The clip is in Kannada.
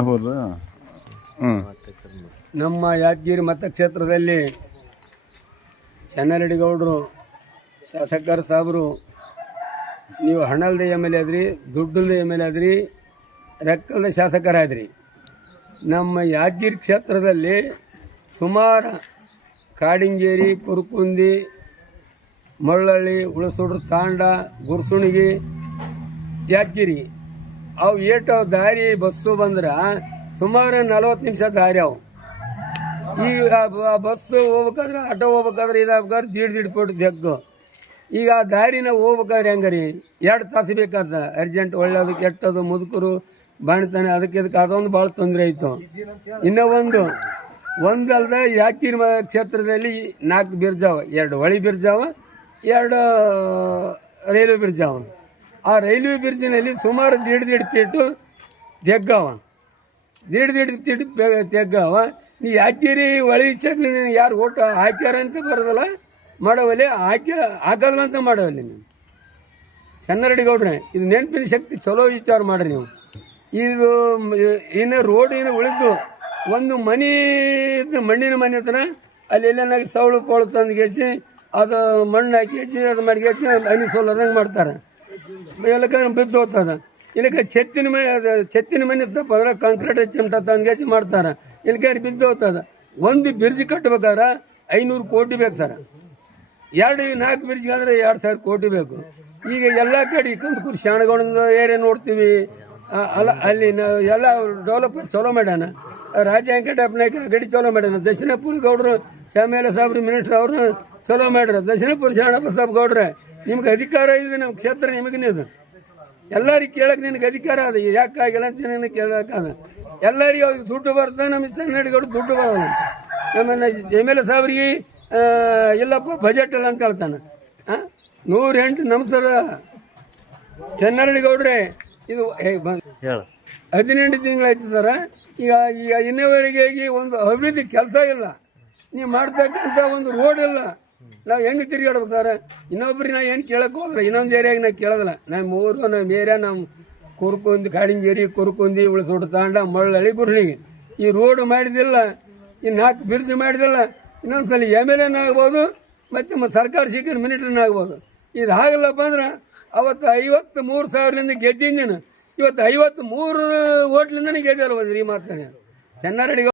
ಹೌದಾ? ಹ್ಞೂ ನಮ್ಮ ಯಾದಗಿರಿ ಮತಕ್ಷೇತ್ರದಲ್ಲಿ ಚನ್ನರೆಡ್ಡಿಗೌಡರು ಶಾಸಕರು ಸಾಬ್ರು ನೀವು ಹಣಲ್ದ ಎಂ ಎಲ್ ಎ ಆದ್ರಿ ದುಡ್ಡಲ್ದ ಎಂ ಎಲ್ ಎ ಆದ್ರಿ ರೊಕ್ಕದ ಶಾಸಕರಾದ್ರಿ. ನಮ್ಮ ಯಾದಗಿರಿ ಕ್ಷೇತ್ರದಲ್ಲಿ ಸುಮಾರು ಕಾಡಿಂಗೇರಿ ಕುರುಕುಂದಿ ಮಳ್ಳಳ್ಳಿ ಉಳಸೂಡ್ರು ತಾಂಡ ಗುರ್ಸುಣಿಗಿ ಯಾದಗಿರಿ ಅವು ಏಟು ದಾರಿ ಬಸ್ಸು ಬಂದ್ರೆ ಸುಮಾರು ನಲವತ್ತು ನಿಮಿಷ ದಾರಿ ಅವು. ಈಗ ಬಸ್ಸು ಹೋಗ್ಬೇಕಾದ್ರೆ ಆಟೋ ಹೋಗ್ಬೇಕಾದ್ರೆ ಇದಾಗ್ಬೇಕಾದ್ರೆ ದೀಡ್ ದೀಡ್ ಫುಟ್ ಜಗ್ಗು ಈಗ ಆ ದಾರಿನ ಹೋಗ್ಬೇಕಾದ್ರೆ ಹೆಂಗರಿ? ಎರಡು ತಾಸು ಬೇಕಾದ ಅರ್ಜೆಂಟ್ ಒಳ್ಳೆಯದು ಕೆಟ್ಟದು, ಮುದುಕರು, ಬಾಣ್ತಾನೆ, ಅದಕ್ಕೆ ಇದಕ್ಕೆ ಅದೊಂದು ಭಾಳ ತೊಂದರೆ ಆಯಿತು. ಇನ್ನೂ ಒಂದು ಒಂದಲ್ಲದೆ ಯಾಕಿರ್ ಕ್ಷೇತ್ರದಲ್ಲಿ ನಾಲ್ಕು ಬಿರ್ಜಾವ ಎರಡು ಹೊಳಿ ಬಿರ್ಜಾವ ಎರಡು ರೈಲ್ವೆ ಬಿರ್ಜಾವ ಆ ರೈಲ್ವೆ ಬ್ರಿಡ್ಜಿನಲ್ಲಿ ಸುಮಾರು ದೀಡ್ ದೀಡ್ ಫೀಟು ತೆಗ್ಗಾವ. ದೀಡ್ ದೀಡ್ ಫೀಟ್ ತೆಗ್ಗವ. ನೀ ಯಾಕಿರಿ ಇಚ್ಛಕ್ಕೆ ನೀನು ಯಾರು ಓಟ ಹಾಕ್ಯಾರ ಅಂತ ಬರೋದಲ್ಲ, ಮಾಡೋವಲ್ಲಿ ಹಾಕಿ ಹಾಕಲ್ಲ ಅಂತ ಮಾಡೋವಲ್ಲಿ ನೀವು ಚನ್ನರಡಿಗೌಡ್ರೆ ಇದು ನೆನಪಿನ ಶಕ್ತಿ ಚಲೋ ವಿಚಾರ ಮಾಡ್ರಿ ನೀವು. ಇದು ಇನ್ನು ರೋಡ್ ಏನು ಉಳಿದು ಒಂದು ಮನೆ ಮಣ್ಣಿನ ಮನೆ ಹತ್ರ ಅಲ್ಲಿ ಎಲ್ಲೇನಾಗಿ ಸೌಳು ಪೋಳು ತಂದು ಗೆಚ್ಚಿ ಅದು ಮಣ್ಣು ಹಾಕಿ ಅದು ಮಾಡಿ ಗೆಚ್ಚಿ ಅಲ್ಲಿ ಸೋಲದಂಗೆ ಮಾಡ್ತಾರೆ. ಎಲ್ಲಕ್ಕ ಬಿದ್ದು ಹೋಗ್ತದ? ಇಲ್ಲಿಗೆ ಛತ್ತಿನ ಮನೆ ಅದು ಛತ್ತಿನ ಮನೆ ಇತ್ತಪ್ಪ ಅಂದ್ರೆ ಕಾಂಕ್ರೀಟ್ ಚಿಮಟ ತಂದು ಗೆಸಿ ಮಾಡ್ತಾರೆ. ಇಲ್ಲಿಗೆ ಬಿದ್ದು ಹೋಗ್ತದ? ಒಂದು ಬಿರ್ಜಿ ಕಟ್ಬೇಕಾದ್ರೆ ಐನೂರು ಕೋಟಿ ಬೇಕು ಸರ್. ಎರಡು ನಾಲ್ಕು ಬ್ರಿಡ್ಜ್ಗೆ ಅಂದರೆ ಎರಡು ಸಾವಿರ ಕೋಟಿ ಬೇಕು. ಈಗ ಎಲ್ಲ ಕಡೆ ಕಂದಕೂರು ಶಾಣಗೊಂಡ ಏರಿಯಾ ನೋಡ್ತೀವಿ. ಅಲ್ಲ, ಅಲ್ಲಿ ನಾವು ಎಲ್ಲ ಡೆವಲಪರ್ ಚಲೋ ಮಾಡ್ಯಾನ. ರಾಜ ವೆಂಕಟಪ್ಪನಾಯ್ಕ ಗಡಿ ಚಲೋ ಮಾಡ್ಯಾನ. ದಕ್ಷಿಣಪುರ ಗೌಡ್ರು ಶಾಮೇಲ ಸಾಬ್ರಿ ಮಿನಿಸ್ಟರ್ ಅವರು ಚಲೋ ಮಾಡ್ಯಾರ. ದಕ್ಷಿಣಪುರ ಶಾಣಪ್ಪ ಸಾಬ್ ಗೌಡ್ರೆ ನಿಮ್ಗೆ ಅಧಿಕಾರ ಇದೆ ನಮ್ಮ ಕ್ಷೇತ್ರ ನಿಮಗನೇ ಇದು. ಎಲ್ಲರಿಗೆ ಕೇಳಕ್ಕೆ ನಿನಗೆ ಅಧಿಕಾರ ಅದ ಯಾಕೆ ಆಗಿಲ್ಲ ಅಂತ ನಿನಗೆ ಕೇಳಕ್ಕಾದ ಎಲ್ಲರಿಗೂ ಅವ್ರಿಗೆ ದುಡ್ಡು ಬರ್ತದೆ ನಮ್ಮ ಸನ್ನಡಿಗರು ದುಡ್ಡು ಬರೋದು ನಮ್ಮನ್ನು ಎಂ ಎಲ್ ಎ ಸಾಬ್ರಿಗೆ ಇಲ್ಲಪ್ಪ ಬಜೆಟ್ ಇಲ್ಲ ಅಂತ ಹೇಳ್ತಾನೆ. ಹಾಂ ನೂರ ಎಂಟು ನಮಸ್ಕಾರ. ಚನ್ನರಡಿಗೌಡ್ರೆ ಇದು ಹದಿನೆಂಟು ತಿಂಗಳಾಯ್ತು ಸರ. ಈಗ ಈಗ ಇನ್ನೂವರೆಗೆ ಒಂದು ಅಭಿವೃದ್ಧಿ ಕೆಲಸ ಇಲ್ಲ. ನೀವು ಮಾಡ್ತಕ್ಕಂಥ ಒಂದು ರೋಡ್ ಇಲ್ಲ. ನಾವು ಹೆಂಗೆ ತಿರುಗಾಡ್ಬೇಕು ಸರ್? ಇನ್ನೊಬ್ರಿಗೆ ನಾ ಏನು ಕೇಳಕ್ಕೆ ಹೋದ್ರೆ ಇನ್ನೊಂದು ಏರಿಯಾಗೆ ನಾ ಕೇಳೋದಿಲ್ಲ. ನಮ್ಮ ಊರು ನಮ್ಮ ಏರಿಯಾ ನಮ್ಮ ಕುರ್ಕೊಂದಿ ಕಾಡಿಂಗೇರಿ ಕುರ್ಕೊಂದಿ ಉಳಿಸೋಡು ತಾಂಡ, ಮಳ್ಳಳ್ಳಿ, ಗುರ್ಣಿಗೆ. ಈ ರೋಡ್ ಮಾಡಿದಿಲ್ಲ ಈ ನಾಲ್ಕು ಬಿರ್ಜ್ ಮಾಡಿದಿಲ್ಲ ಇನ್ನೊಂದ್ಸಲ ಎಂ ಎಲ್ ಎನ್ ಆಗ್ಬೋದು, ಮತ್ತು ನಮ್ಮ ಸರ್ಕಾರ ಸಿಕ್ಕಿನ ಮಿನಿಟ್ರನ್ನ ಆಗ್ಬೋದು. ಇದು ಆಗಲ್ಲಪ್ಪ ಅಂದ್ರೆ, ಅವತ್ತು ಐವತ್ತು ಮೂರು ಸಾವಿರದಿಂದ ಗೆದ್ದಿದ್ದೀನಿ, ಇವತ್ತು ಐವತ್ತು ಮೂರು ಓಟ್ಲಿಂದನೇ ಗೆದ್ದಲ್ಲ ಬಂದ್ರಿ ಈ ಮಾತನ್ನ. ಚೆನ್ನಾಗಿ